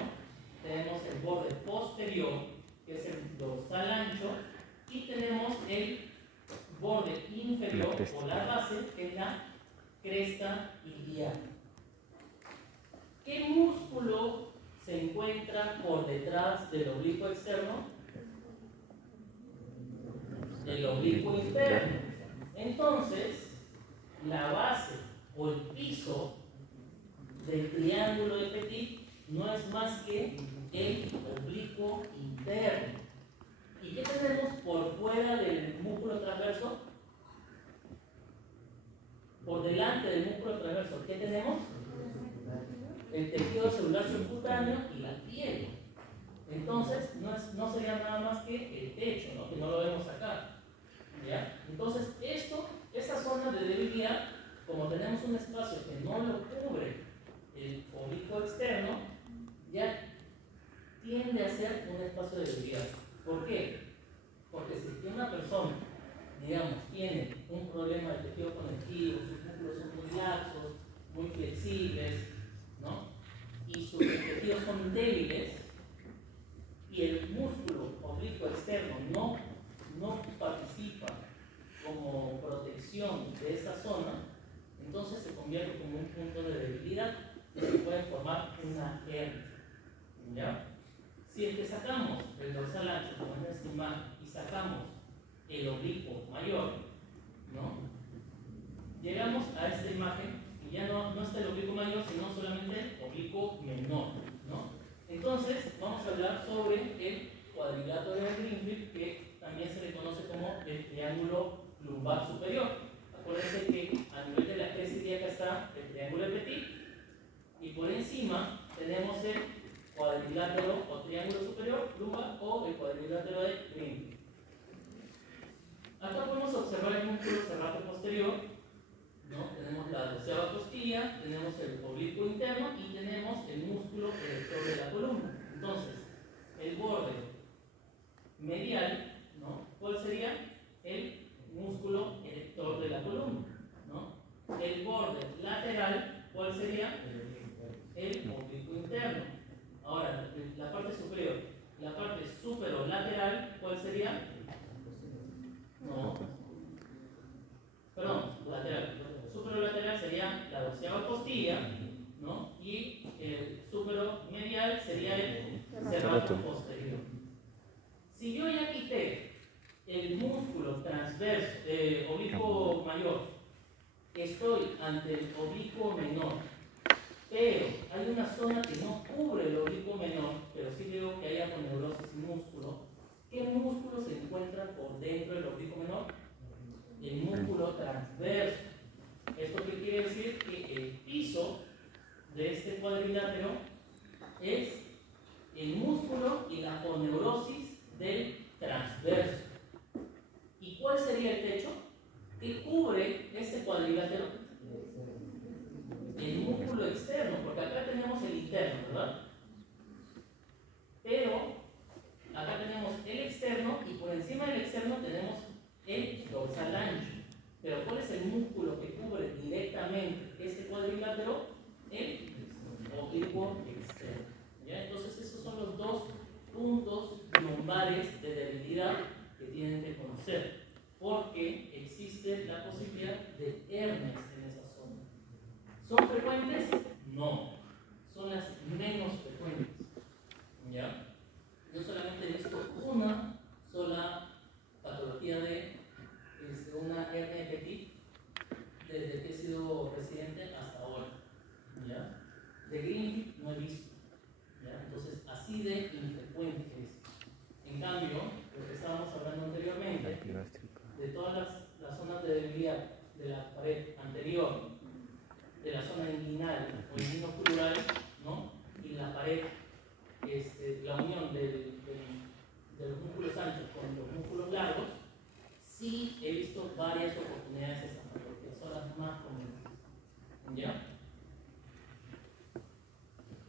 tenemos el borde posterior, que es el dorsal ancho, y tenemos el borde inferior o la base, que es la cresta iliaca. ¿Qué músculo se encuentra por detrás del oblicuo externo? El oblicuo interno. Entonces, la base o el piso del triángulo de Petit no es más que el oblicuo interno. ¿Y qué tenemos por fuera del músculo transverso? Por delante del músculo transverso, ¿qué tenemos? El tejido celular subcutáneo y la piel. Entonces, no sería nada más que el techo, ¿no? Que no lo vemos acá. ¿Ya? Entonces, esta zona de debilidad, como tenemos un espacio que no lo cubre el oblicuo externo, ya tiende a ser un espacio de debilidad. ¿Por qué? Porque si una persona, digamos, tiene un problema de tejido conectivo, sus músculos son muy laxos, muy flexibles, ¿no? Y sus tejidos son débiles, y el músculo oblicuo externo no participa como protección de esa zona, entonces se convierte como un punto de debilidad y se puede formar una hernia. ¿Ya? Si es que sacamos el dorsal ancho, como en esta imagen, y sacamos el oblicuo mayor, ¿no? Llegamos a esta imagen y ya no está el oblicuo mayor, sino solamente el oblicuo menor, ¿no? Entonces, vamos a hablar sobre el cuadrilátero de Greenfield, que también se le conoce como el triángulo lumbar superior. Acuérdense que a nivel de la cresta ilíaca está el triángulo de Petit y por encima tenemos el cuadrilátero o triángulo superior lumbar o el cuadrilátero de Greenfield. Acá podemos observar el músculo serrato posterior, ¿no? Tenemos la 12ª costilla, tenemos el oblicuo interno y tenemos el músculo erector de la columna. Entonces, el borde medial, ¿no? ¿Cuál sería? El músculo erector de la columna, ¿no? El borde lateral, ¿cuál sería? El oblicuo interno. Ahora, la parte superior, la parte superolateral, ¿cuál sería? No. Perdón, lateral. Superolateral sería la 12ª costilla, ¿no? Y el superomedial sería el serrato posterior. Si yo ya quité el músculo transverso, oblicuo mayor, estoy ante el oblicuo menor, pero hay una zona que no cubre el oblicuo menor, pero sí veo que hay aponeurosis y músculo. ¿Qué músculo se encuentra por dentro del oblicuo menor? El músculo transverso. ¿Esto qué quiere decir? Que el piso de este cuadrilátero es el músculo y la aponeurosis del transverso. ¿Y cuál sería el techo que cubre este cuadrilátero? El músculo externo, porque acá tenemos el interno, ¿verdad? Pero acá tenemos el externo y por encima del externo tenemos el dorsal ancho. Pero ¿cuál es el músculo que cubre directamente este cuadrilátero? El oblicuo externo. ¿Ya? Entonces esos son los dos puntos lumbares de debilidad que tienen que conocer, porque existe la posibilidad de hernias en esa zona. ¿Son frecuentes? No. Son las menos frecuentes. ¿Ya? Yo solamente he visto una sola patología de una hernia de Petit desde que he sido residente hasta ahora. ¿Ya? De Greenfield no he visto. ¿Ya? Entonces, así de infrecuente es. En cambio, lo que estábamos hablando anteriormente, de todas las zonas de debilidad de la pared anterior, de la zona inguinal o inguinocrural, ¿no? Y la pared, la unión de los músculos anchos con los músculos largos, sí he visto varias oportunidades de esta patología, son las más comunes. ¿Ya?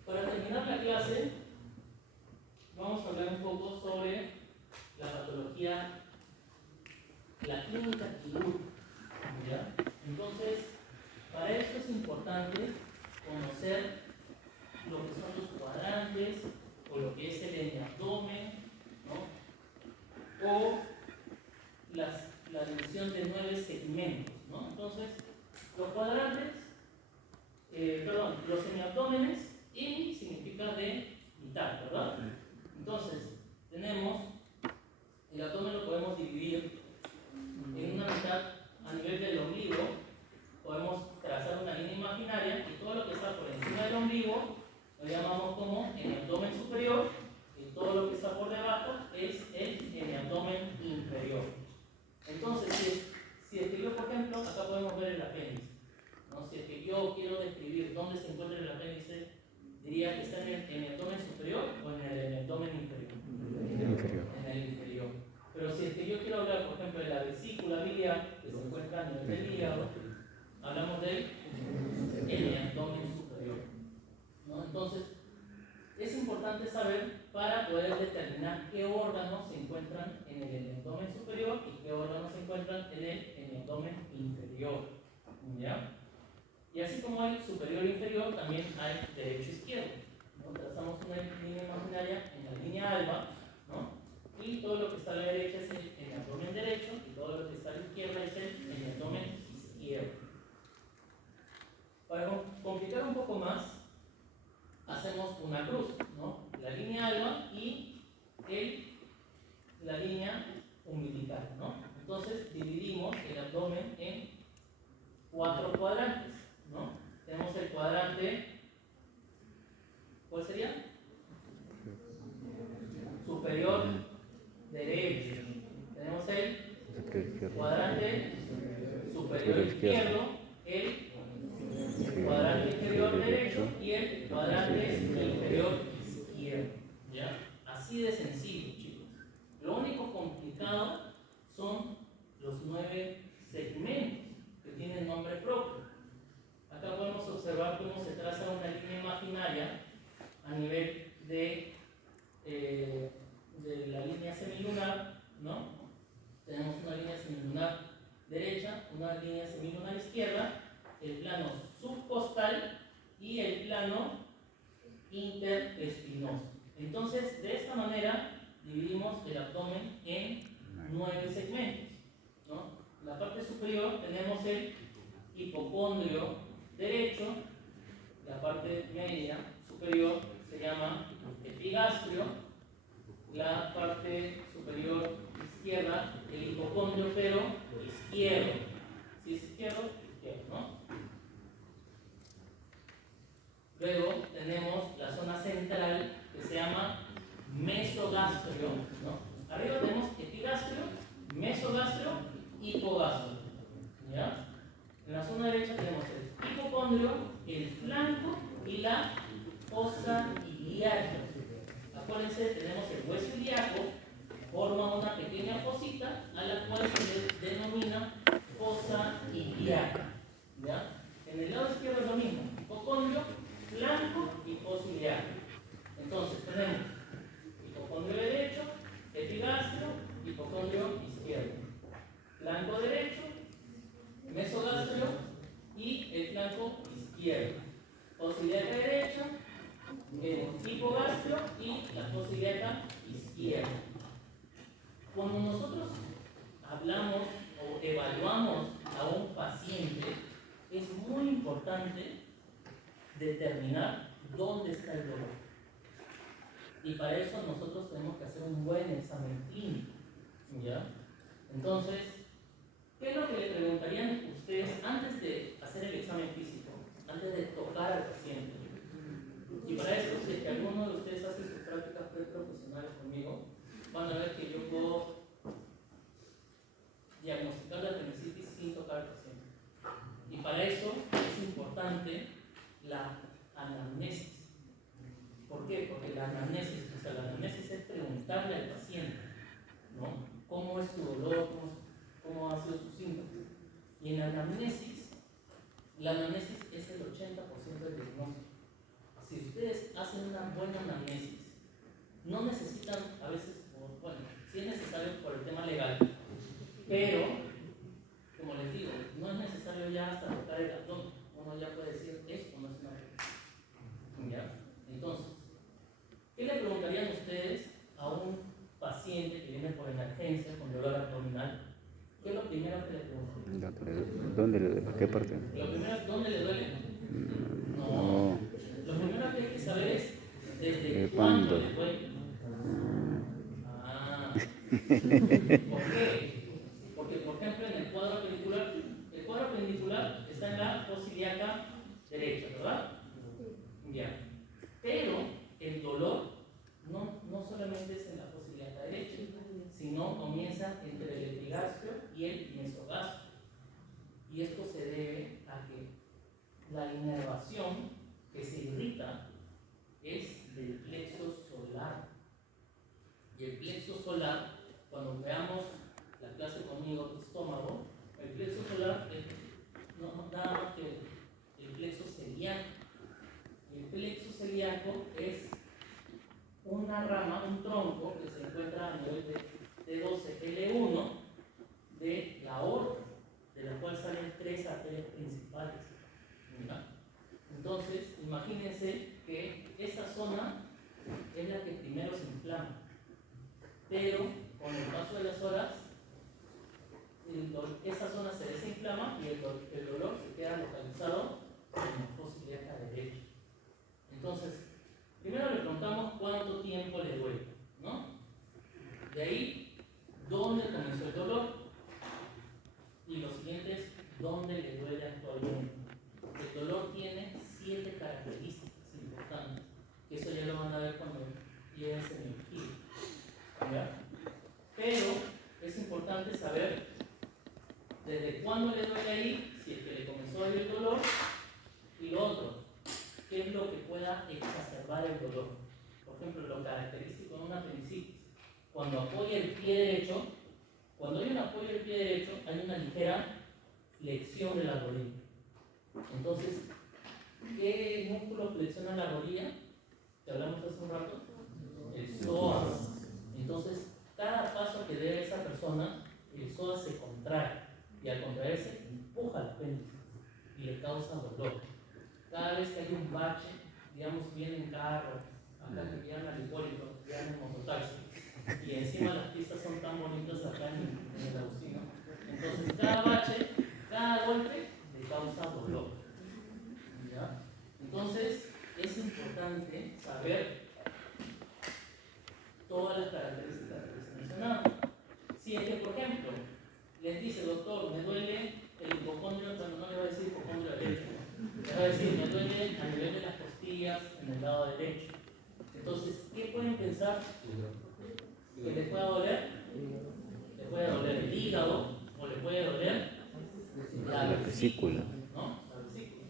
Para terminar la clase, vamos a hablar un poco sobre la patología, la clínica quirúrgica. ¿Ya? Entonces, para esto es importante conocer lo que son los cuadrantes o lo que es el hemiabdomen, ¿no? O la división de 9 segmentos, ¿no? Entonces, los cuadrantes los semiabdómenes, hemi significa de mitad, ¿verdad? Entonces, tenemos el abdomen, lo podemos dividir en una mitad a nivel del ombligo. Podemos trazar una línea imaginaria y todo lo que está por encima del ombligo lo llamamos como el abdomen superior, y todo lo que está por debajo es el abdomen inferior. Entonces, si es que yo, por ejemplo, acá podemos ver el apéndice, ¿no? Si es que yo quiero describir dónde se encuentra el apéndice, diría que está en el abdomen superior o en el abdomen inferior. En el inferior. Pero si es que yo quiero hablar, por ejemplo, de la vesícula biliar, que se encuentra a nivel del hígado, hablamos del abdomen superior, ¿no? Entonces, es importante saber para poder determinar qué órganos se encuentran en el abdomen superior y qué órganos se encuentran en el abdomen inferior, ¿ya? Y así como hay superior e inferior, también hay derecho e izquierdo, ¿no? Trazamos una línea imaginaria en la línea alba, ¿no? Y todo lo que está a la derecha es el abdomen derecho y todo lo que está a la izquierda es el abdomen izquierdo. Para complicar un poco más, hacemos una cruz, ¿no? La línea alba y la línea umbilical, ¿no? Entonces dividimos el abdomen en 4 cuadrantes, ¿no? Tenemos el cuadrante, ¿cuál sería? Superior derecho. Tenemos el cuadrante superior izquierdo, el cuadrante inferior derecho y el cuadrante inferior izquierdo, ¿ya? Así de sencillo, chicos. Lo único complicado son los 9 segmentos que tienen nombre propio. Acá podemos observar cómo se traza una línea imaginaria a nivel de la línea semilunar, ¿no? Tenemos una línea semilunar derecha, una línea semilunar izquierda, el plano subcostal y el plano interespinoso. Entonces, de esta manera dividimos el abdomen en 9 segmentos, ¿no? En la parte superior tenemos el hipocondrio derecho, la parte media superior se llama epigastrio, la parte superior izquierda, el hipocondrio pero izquierdo. Si es izquierdo, ¿no? Luego tenemos la zona central que se llama mesogastrio, ¿no? Arriba tenemos epigastrio, mesogastrio, hipogastrio, ¿ya? En la zona derecha tenemos el hipocondrio, el flanco y la fosa ilíaca. Acuérdense, tenemos el hueso ilíaco, forma una pequeña fosita a la cual se le denomina fosa ilíaca, ¿ya? En el lado izquierdo es lo mismo, hipocondrio, flanco y fosa ilíaca. Entonces tenemos hipocondrio derecho, epigastrio, hipocondrio izquierdo, flanco derecho, mesogastrio y el flanco izquierdo, fosa ilíaca derecha, el hipogastrio y la fosa ilíaca izquierda. Cuando nosotros hablamos o evaluamos a un paciente, es muy importante determinar dónde está el dolor. Y para eso nosotros tenemos que hacer un buen examen clínico, ¿ya? Entonces, ¿qué es lo que le preguntarían ustedes antes de hacer el examen físico, antes de tocar al paciente? Y para eso, si es que alguno de ustedes hace sus prácticas preprofesionales conmigo, van a ver que yo puedo diagnosticar la apendicitis sin tocar al paciente. Y para eso es importante la anamnesis. ¿Por qué? Porque la anamnesis, es preguntarle al paciente, ¿no? ¿Cómo es tu dolor? ¿Cómo ha sido sus síntomas? Y en la anamnesis es el 80% del diagnóstico. Si ustedes hacen una buena anamnesis, no necesitan, a veces, bueno, sí es necesario por el tema legal, pero, como les digo, no es necesario ya hasta tocar el abdomen. Uno ya puede decir, esto no es una hernia. ¿Ya? Entonces, ¿qué le preguntarían ustedes a un paciente que viene por emergencia con dolor abdominal? ¿Qué es lo primero que le preguntarían? ¿Dónde le duele? ¿Qué parte? Lo primero es, ¿dónde le duele? No. derecha, ¿verdad? Ya. Pero el dolor no solamente es en la fosa ilíaca derecha, sino comienza entre el epigastrio y el mesogastrio. Y esto se debe a que la inervación que se irrita es del plexo solar. Y el plexo solar, cuando veamos la clase conmigo de estómago, el plexo solar es no nada más que el plexo celíaco. El plexo celíaco es una rama, un tronco que se encuentra a nivel de T12L1 de la aorta, de la cual salen 3 arterias principales. ¿Verdad? Entonces, imagínense que esta zona es la que primero se inflama, pero con el paso de las horas, esa zona se desinflama y el dolor se queda localizado en la fosa ilíaca derecha. Entonces, primero le preguntamos cuánto tiempo le duele, ¿no? De ahí, ¿dónde comenzó el dolor? Y lo siguiente es, ¿dónde le duele actualmente? El dolor tiene 7 características importantes, que eso ya lo van a ver cuando lleguen a semiología. ¿Ya? Pero es importante saber desde cuándo le duele ahí, si es que le comenzó a ir el dolor, y lo otro, qué es lo que pueda exacerbar el dolor. Por ejemplo, lo característico de una apendicitis, cuando apoya el pie derecho, cuando hay un apoyo del pie derecho, hay una ligera flexión de la rodilla. Entonces, ¿qué músculo flexiona la rodilla? Que hablamos hace un rato, el psoas. Entonces, cada paso que dé esa persona, el psoas se contrae y al contraerse empuja el apéndice y le causa dolor. Cada vez que hay un bache, digamos, viene en carro, acá que vienen al hipólito, vienen en mototaxi, y encima las pistas son tan bonitas acá en el Agustino. Entonces, cada bache, cada golpe le causa dolor. ¿Ya? Entonces, es importante saber todas las características que les he mencionado. Si es que, por ejemplo, les dice, doctor, me duele el hipocondrio, bueno, no le voy a decir hipocondrio derecho, le voy a decir, me duele a nivel de las costillas en el lado derecho. Entonces, ¿qué pueden pensar que les pueda doler? Le puede doler el hígado o le puede doler la vesícula, ¿no? La vesícula.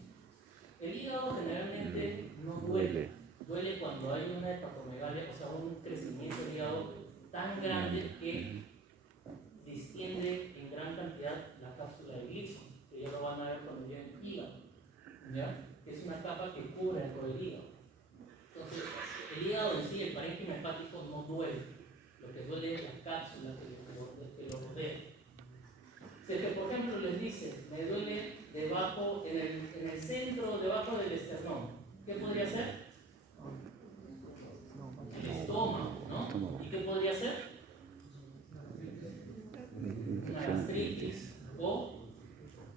El hígado generalmente no duele. Duele cuando hay una hepatomegalia, o sea, un crecimiento del hígado tan grande que distiende en gran cantidad la cápsula de Gleason, que ya lo van a ver cuando lleguen el hígado, ¿ya? Que es una capa que cubre todo el hígado. Entonces, el hígado en sí, el parénquima hepático, no duele. Lo que duele es la cápsula que lo rodea. Si es que, por ejemplo, les dice, me duele debajo, en el centro, debajo del esternón, ¿qué podría ser? El estómago, ¿no? ¿Y qué podría ser? Una gastritis. O,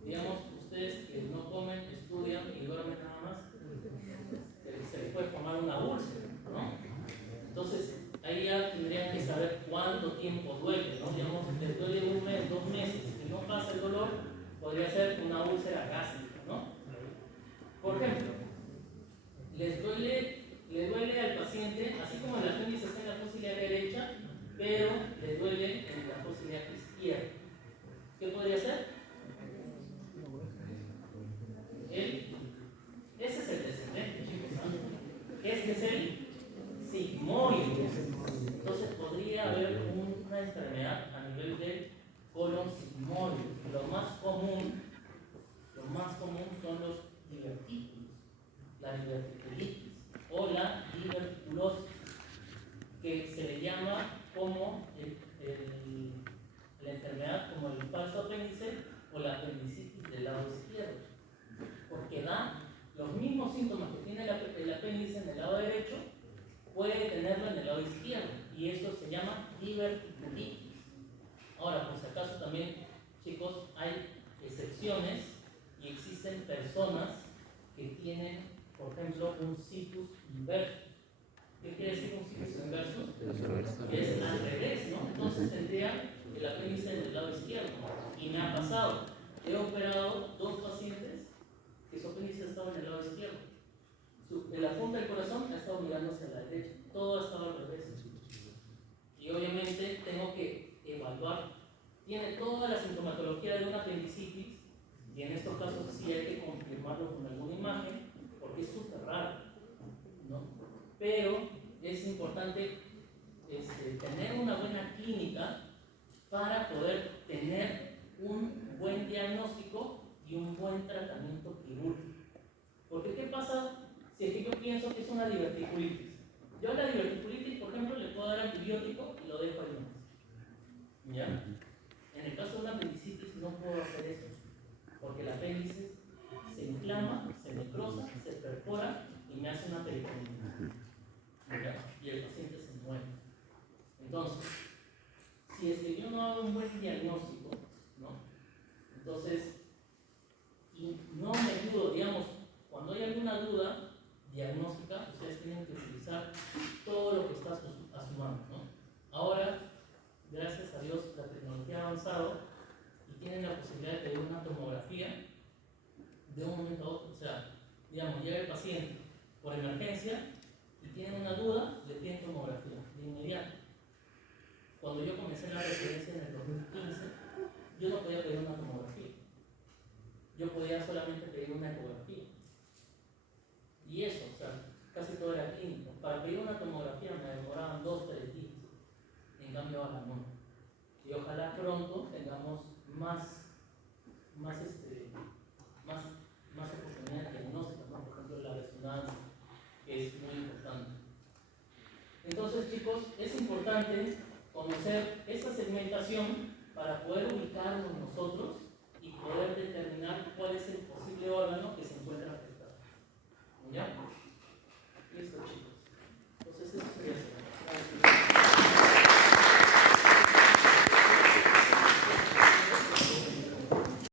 digamos, ustedes que no comen, estudian y duermen nada más, se les puede formar una úlcera, ¿no? Entonces, ahí ya tendrían que saber cuánto tiempo duele, ¿no? Digamos, les duele 1 mes, 2 meses y no pasa el dolor, podría ser una úlcera gástrica, ¿no? Por ejemplo, le duele al paciente, así como el apéndice está en la fosa ilíaca derecha, pero le duele en la fosa ilíaca izquierda. ¿Qué podría ser? Ese es el descendente, chicos, ¿no? Este es el sigmoide. Entonces podría haber una enfermedad a nivel del colon sigmoide. Lo más común son los divertículos, la diverticulitis o la diverticulosis, que se le llama como la enfermedad como el falso apéndice o la apendicitis del lado izquierdo, porque da los mismos síntomas que tiene el apéndice en el lado derecho, puede tenerlo en el lado izquierdo, y esto se llama diverticulitis. Ahora, por si acaso también, chicos, hay excepciones y existen personas que tienen, por ejemplo, un situs inverso. ¿Qué quiere decir un situs inverso? Es al revés, ¿no? Entonces tendría el apéndice en el lado izquierdo. Y me ha pasado. He operado 2 pacientes que su apéndice estaba en el lado estado mirando hacia la derecha, todo estaba al revés. Y obviamente tengo que evaluar. Tiene toda la sintomatología de una apendicitis, y en estos casos sí hay que confirmarlo con alguna imagen, porque es súper raro, ¿no? Pero es importante tener una buena clínica para poder tener un buen diagnóstico y un buen tratamiento quirúrgico. Porque ¿qué pasa si es que yo pienso que es una diverticulitis? Yo a la diverticulitis, por ejemplo, le puedo dar antibiótico y lo dejo ahí nomás. ¿Ya? En el caso de una apendicitis no puedo hacer eso, porque el apéndice se inflama, se necrosa, se perfora y me hace una peritonita. Y el paciente se muere. Entonces, si es que yo no hago un buen diagnóstico, ¿no? Entonces, y no me ayudo, digamos, cuando hay alguna duda diagnóstica, ustedes tienen que utilizar todo lo que está a su mano, ¿no? Ahora, gracias a Dios, la tecnología ha avanzado y tienen la posibilidad de pedir una tomografía de un momento a otro. O sea, digamos, llega el paciente por emergencia y tienen una duda, le piden tomografía de inmediato. Cuando yo comencé la residencia en el 2015, yo no podía pedir una tomografía. Yo podía solamente pedir una ecografía. Y eso, o sea, casi todo era clínico. Para pedir una tomografía me demoraban 2-3 días. En cambio ahora no. Y ojalá pronto tengamos más oportunidades diagnósticas, ¿no? Por ejemplo, la resonancia, que es muy importante. Entonces, chicos, es importante conocer esa segmentación para poder ubicarnos nosotros y poder determinar cuál es el posible órgano que se